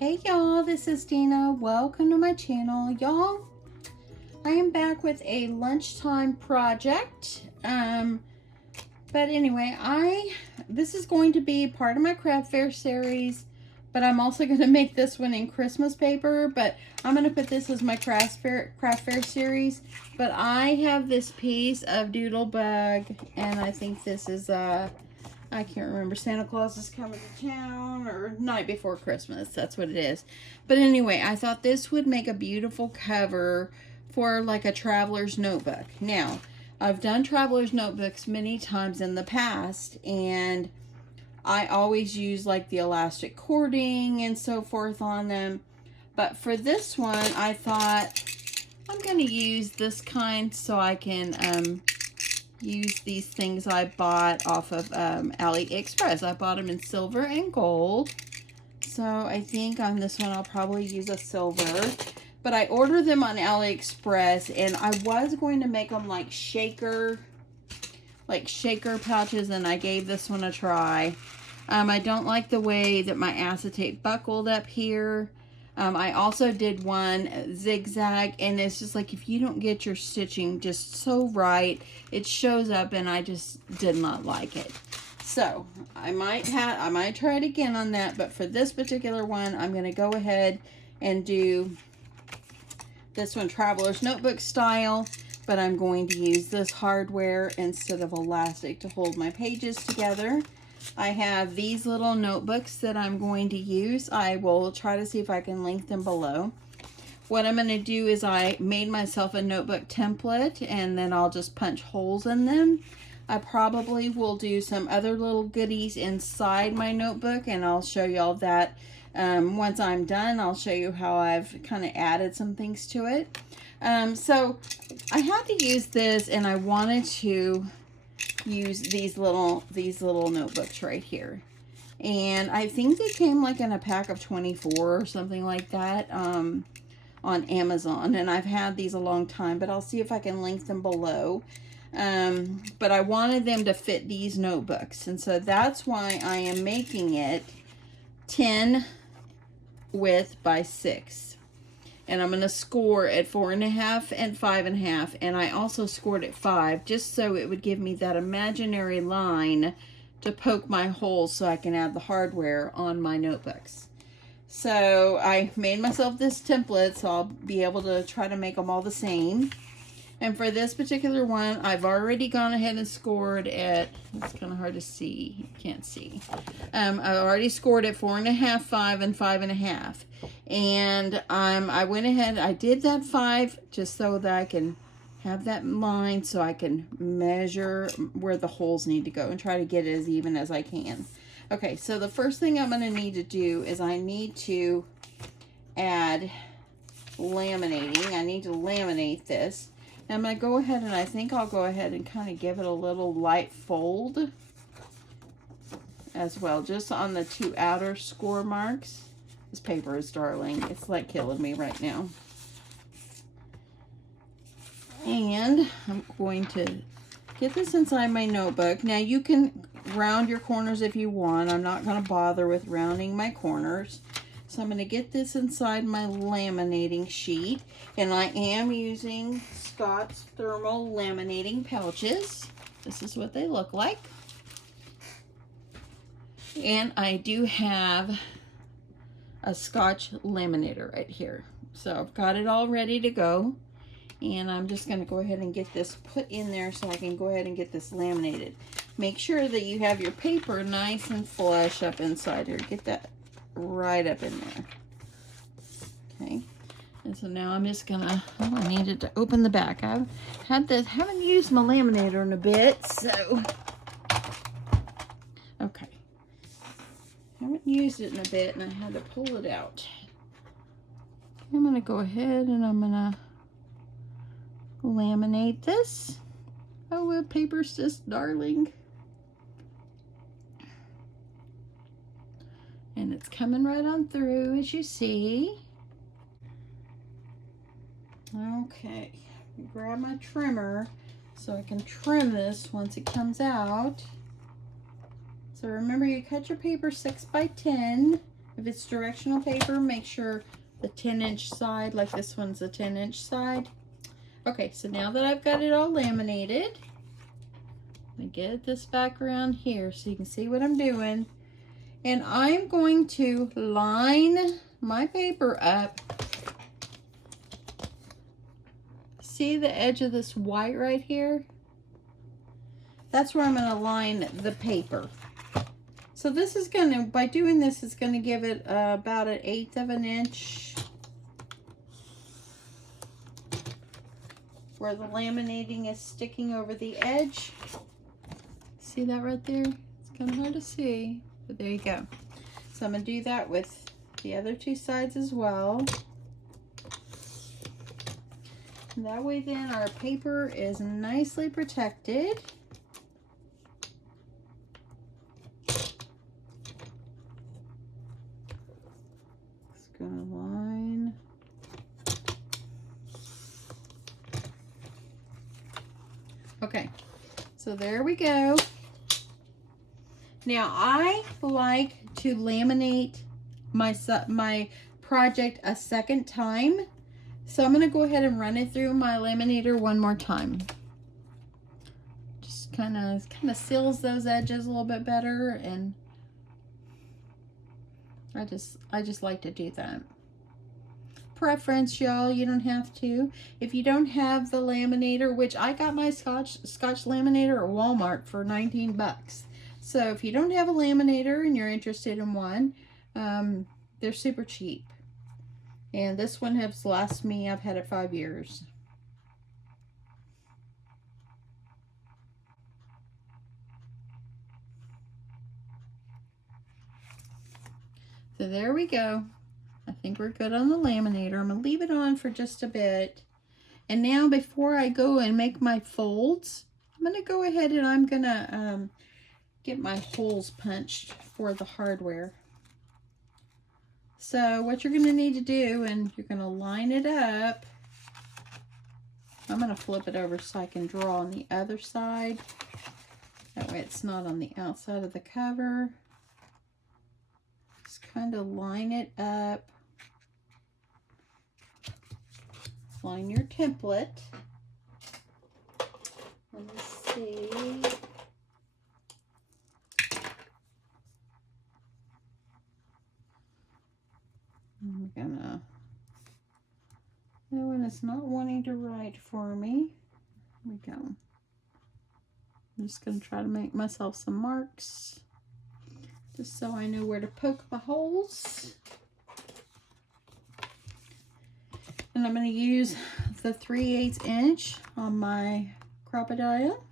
Hey y'all, this is Dina. Welcome to my channel. Y'all, I am back with a lunchtime project. But anyway, this is going to be part of my craft fair series, but I'm also going to make this one in Christmas paper, but I'm going to put this as my craft fair series. But I have this piece of Doodlebug, and I think this is I can't remember, Santa Claus is coming to town or night before Christmas. That's what it is. But anyway, I thought this would make a beautiful cover for like a traveler's notebook. Now, I've done traveler's notebooks many times in the past, and I always use like the elastic cording and so forth on them. But for this one, I thought I'm going to use this kind so I can use these things I bought off of AliExpress. I bought them in silver and gold. So I think on this one I'll probably use a silver. But I ordered them on AliExpress, and I was going to make them like shaker pouches, and I gave this one a try. I don't like the way that my acetate buckled up here. I also did one zigzag, and it's just like if you don't get your stitching just so right, it shows up, and I just did not like it. So I might try it again on that, but for this particular one, I'm going to go ahead and do this one traveler's notebook style, but I'm going to use this hardware instead of elastic to hold my pages together. I have these little notebooks that I'm going to use. I will try to see if I can link them below. What I'm going to do is I made myself a notebook template, and then I'll just punch holes in them. I probably will do some other little goodies inside my notebook, and I'll show you all that. Once I'm done, I'll show you how I've kind of added some things to it. So I had to use this, and I wanted to use these little notebooks right here, and I think they came like in a pack of 24 or something like that on Amazon, and I've had these a long time, but I'll see if I can link them below. But I wanted them to fit these notebooks, and so that's why I am making it 10 width by 6. And I'm going to score at 4.5 and 5.5. And I also scored at 5 just so it would give me that imaginary line to poke my holes so I can add the hardware on my notebooks. So I made myself this template so I'll be able to try to make them all the same. And for this particular one, I've already gone ahead and scored at, it's kind of hard to see, you can't see. I've already scored at 4.5, 5, and 5.5. And I went ahead, I did that 5 just so that I can have that line so I can measure where the holes need to go and try to get it as even as I can. Okay, so the first thing I'm going to need to do is I need to add laminating. I need to laminate this. Now I'm going to go ahead, and I think I'll go ahead and kind of give it a little light fold as well, just on the 2 outer score marks. This paper is darling. It's like killing me right now. And I'm going to get this inside my notebook. Now you can round your corners if you want. I'm not going to bother with rounding my corners. So I'm going to get this inside my laminating sheet, and I am using Scott's thermal laminating pouches. This is what they look like. And I do have a Scotch laminator right here. So I've got it all ready to go, and I'm just going to go ahead and get this put in there so I can go ahead and get this laminated. Make sure that you have your paper nice and flush up inside here. Get that right up in there. Okay, and so now I'm just gonna, oh, I needed to open the back. I've had this, haven't used my laminator in a bit, so okay, haven't used it in a bit, and I had to pull it out. I'm gonna go ahead and I'm gonna laminate this. Oh, the paper's just darling. And it's coming right on through, as you see. Okay, grab my trimmer so I can trim this once it comes out. So remember, you cut your paper 6 by 10. If it's directional paper, make sure the 10-inch side, like this one's a 10-inch side. Okay, so now that I've got it all laminated, I get this back around here so you can see what I'm doing. And I'm going to line my paper up. See the edge of this white right here? That's where I'm going to line the paper. So this is going to, by doing this, it's going to give it about 1/8 of an inch where the laminating is sticking over the edge. See that right there? It's kind of hard to see, but there you go. So I'm going to do that with the other two sides as well. And that way then our paper is nicely protected. Just gonna line. Okay, so there we go. Now I like to laminate my project a second time. So I'm going to go ahead and run it through my laminator one more time. Just kind of seals those edges a little bit better, and I just like to do that. Preference, y'all, you don't have to. If you don't have the laminator, which I got my Scotch laminator at Walmart for 19 bucks. So if you don't have a laminator and you're interested in one, they're super cheap. And this one has lasted me, I've had it 5 years. So there we go. I think we're good on the laminator. I'm going to leave it on for just a bit. And now before I go and make my folds, I'm going to go ahead and I'm going to get my holes punched for the hardware. So what you're going to need to do, and you're going to line it up. I'm going to flip it over so I can draw on the other side. That way it's not on the outside of the cover. Just kind of line it up. Line your template. Let me see. I'm gonna, that one is not wanting to write for me. Here we go. I'm just gonna try to make myself some marks just so I know where to poke my holes. And I'm gonna use the 3/8 inch on my crocodile.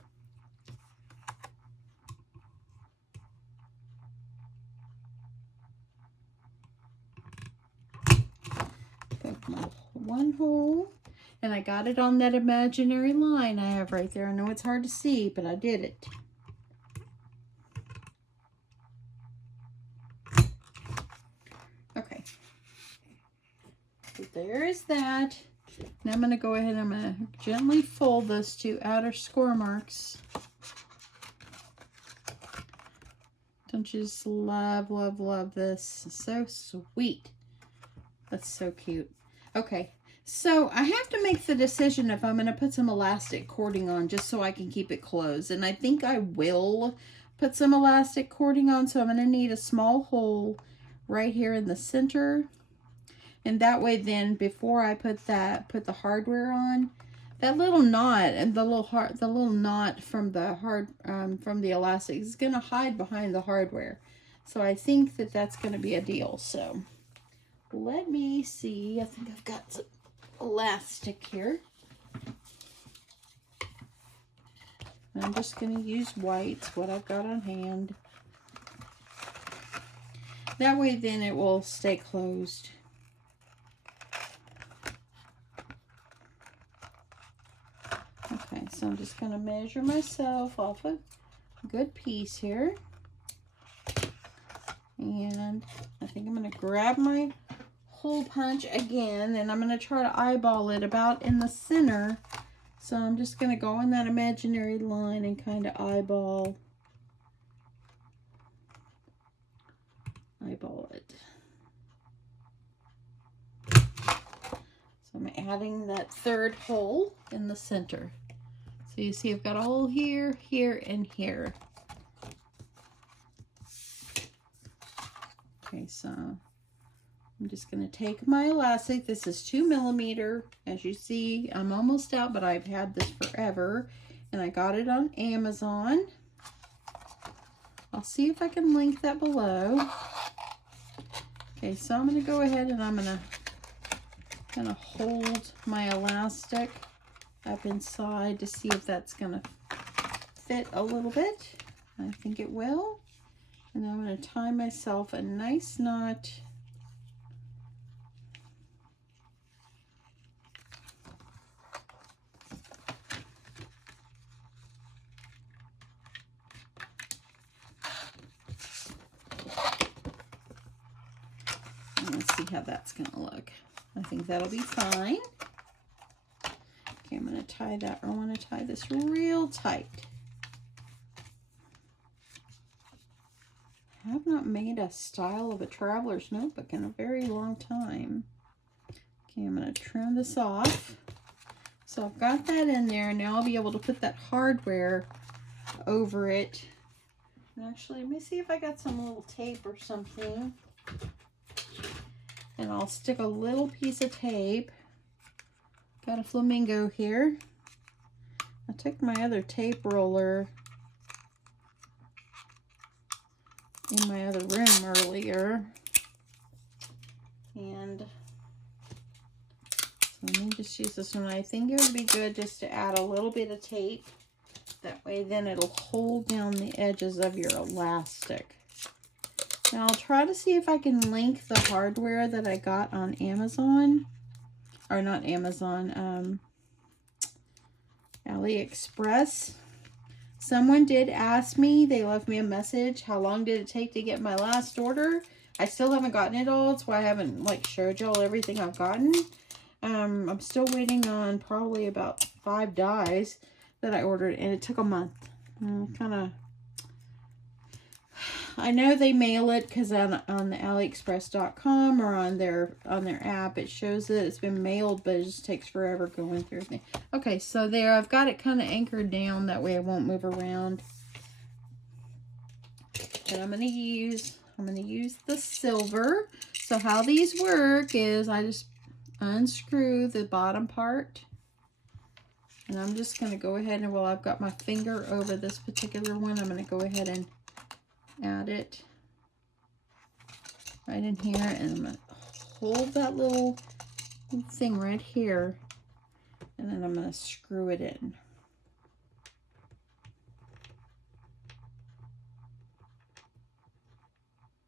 Poke my one hole, and I got it on that imaginary line I have right there. I know it's hard to see, but I did it. Okay, so there is that. Now I'm going to go ahead and I'm going to gently fold those two outer score marks. Don't you just love, love, love this? So sweet. That's so cute. Okay, so I have to make the decision if I'm going to put some elastic cording on just so I can keep it closed. And I think I will put some elastic cording on. So I'm going to need a small hole right here in the center. And that way then, before I put the hardware on, that little knot and the little knot from the elastic is going to hide behind the hardware. So I think that that's going to be a deal. So let me see. I think I've got some elastic here. And I'm just going to use white, what I've got on hand. That way then it will stay closed. Okay, so I'm just going to measure myself off a good piece here. And I think I'm going to grab my hole punch again, and I'm going to try to eyeball it about in the center. So I'm just going to go in that imaginary line and kind of eyeball it. So I'm adding that third hole in the center. So you see I've got a hole here, here, and here. Okay, so I'm just going to take my elastic. This is 2 millimeter. As you see, I'm almost out, but I've had this forever. And I got it on Amazon. I'll see if I can link that below. Okay, so I'm going to go ahead and I'm going to hold my elastic up inside to see if that's going to fit a little bit. I think it will. And I'm going to tie myself a nice knot. And let's see how that's going to look. I think that'll be fine. Okay, I'm going to tie that. I want to tie this real tight. I have not made a style of a traveler's notebook in a very long time. Okay, I'm going to trim this off. So I've got that in there. Now I'll be able to put that hardware over it. And actually, let me see if I got some little tape or something. And I'll stick a little piece of tape. Got a flamingo here. I took my other tape roller in my other room earlier, and so let me just use this one. I think it would be good just to add a little bit of tape. That way then it'll hold down the edges of your elastic. Now I'll try to see if I can link the hardware that I got on Amazon, or not Amazon, AliExpress. Someone did ask me, they left me a message, how long did it take to get my last order? I still haven't gotten it all. That's why I haven't like showed y'all everything I've gotten. I'm still waiting on probably about 5 dies that I ordered, and it took a month. I know they mail it because on the AliExpress.com or on their app it shows that it's been mailed, but it just takes forever going through everything. Okay, so there I've got it kind of anchored down, that way it won't move around. And I'm gonna use the silver. So how these work is I just unscrew the bottom part, and I'm just gonna go ahead and while I've got my finger over this particular one, I'm gonna go ahead and add it right in here, and I'm going to hold that little thing right here, and then I'm going to screw it in.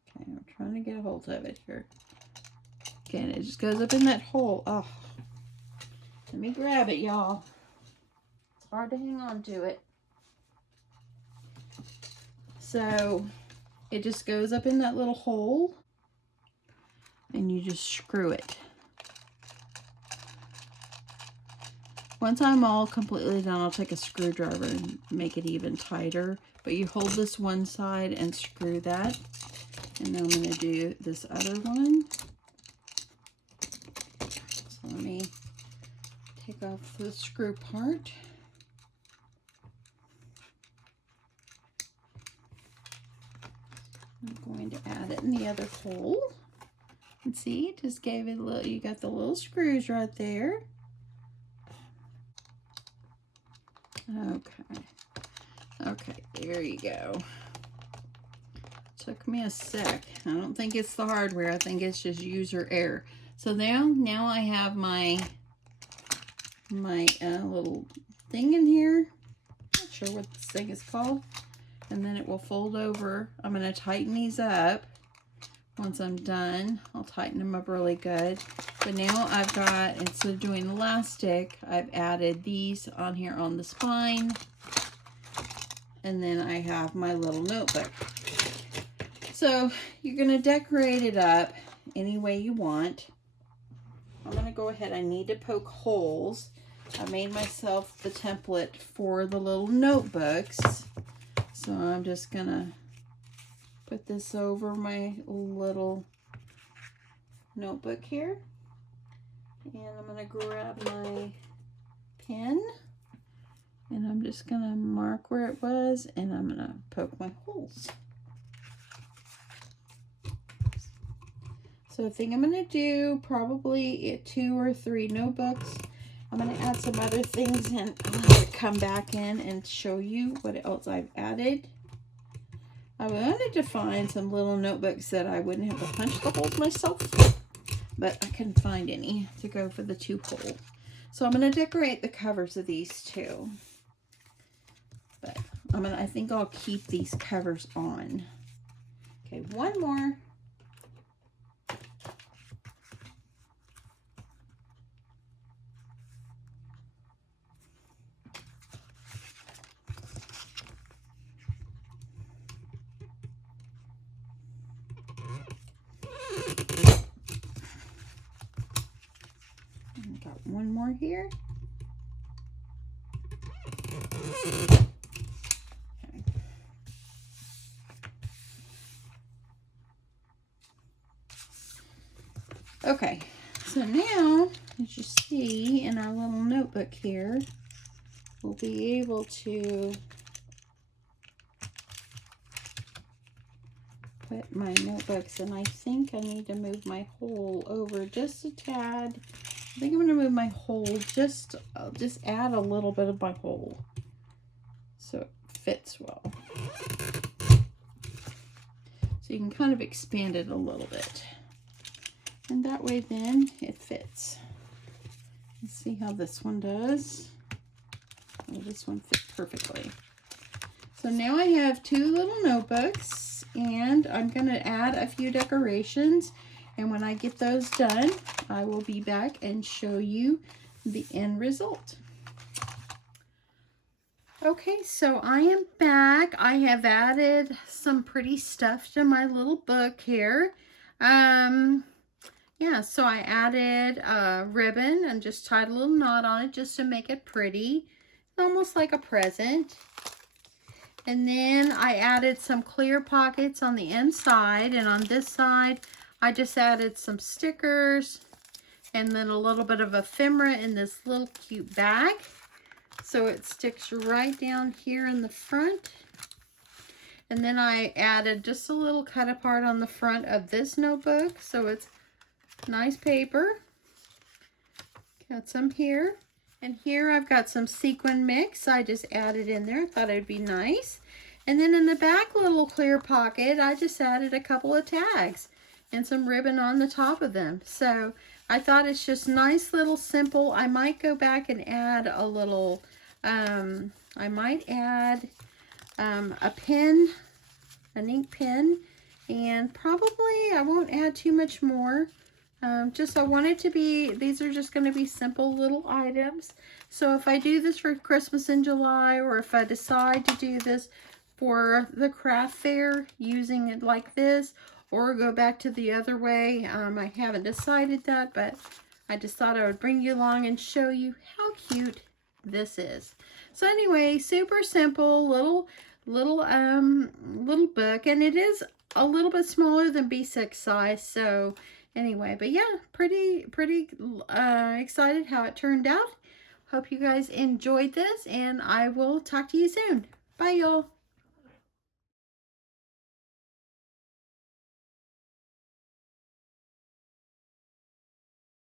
Okay, I'm trying to get a hold of it here. Okay, and it just goes up in that hole. Oh, let me grab it, y'all. It's hard to hang on to it. So it just goes up in that little hole, and you just screw it. Once I'm all completely done, I'll take a screwdriver and make it even tighter. But you hold this one side and screw that. And then I'm going to do this other one. So let me take off the screw part. I'm going to add it in the other hole. And see, it just gave it a little, you got the little screws right there. Okay. Okay, there you go. Took me a sec. I don't think it's the hardware. I think it's just user error. So now I have my little thing in here. Not sure what this thing is called. And then it will fold over. I'm going to tighten these up. Once I'm done, I'll tighten them up really good. But now I've got, instead of doing elastic, I've added these on here on the spine. And then I have my little notebook. So you're going to decorate it up any way you want. I'm going to go ahead. I need to poke holes. I made myself the template for the little notebooks. So I'm just going to put this over my little notebook here. And I'm going to grab my pen and I'm just going to mark where it was and I'm going to poke my holes. So I think I'm going to do probably 2 or 3 notebooks. I'm going to add some other things and I'll have to come back in and show you what else I've added. I wanted to find some little notebooks that I wouldn't have to punch the holes myself, but I couldn't find any to go for the 2 hole. So I'm going to decorate the covers of these too. But I think I'll keep these covers on. Okay, one more. Got one more here. Okay, so now, as you see in our little notebook here, we'll be able to put my notebooks, and I think I need to move my hole over just a tad. I think I'm going to move my hole just add a little bit of my hole so it fits well. So you can kind of expand it a little bit. And that way then it fits. Let's see how this one does. Oh, this one fits perfectly. So now I have 2 little notebooks and I'm going to add a few decorations. And when I get those done, I will be back and show you the end result. Okay, so I am back. I have added some pretty stuff to my little book here. Yeah, so I added a ribbon and just tied a little knot on it just to make it pretty. Almost like a present. And then I added some clear pockets on the inside, and on this side I just added some stickers and then a little bit of ephemera in this little cute bag. So it sticks right down here in the front. And then I added just a little cut apart on the front of this notebook. So it's nice paper. Got some here. And here I've got some sequin mix. I just added in there. Thought it would be nice. And then in the back little clear pocket, I just added a couple of tags and some ribbon on the top of them. So I thought it's just nice little simple. I might go back and add a little, I might add a pen, an ink pen, and probably I won't add too much more. Just I want it to be, these are just going to be simple little items. So if I do this for Christmas in July, or if I decide to do this for the craft fair using it like this, or go back to the other way, I haven't decided that, but I just thought I would bring you along and show you how cute this is. So anyway, super simple little book, and it is a little bit smaller than B6 size. So anyway, but yeah, pretty excited how it turned out. Hope you guys enjoyed this, and I will talk to you soon. Bye, y'all.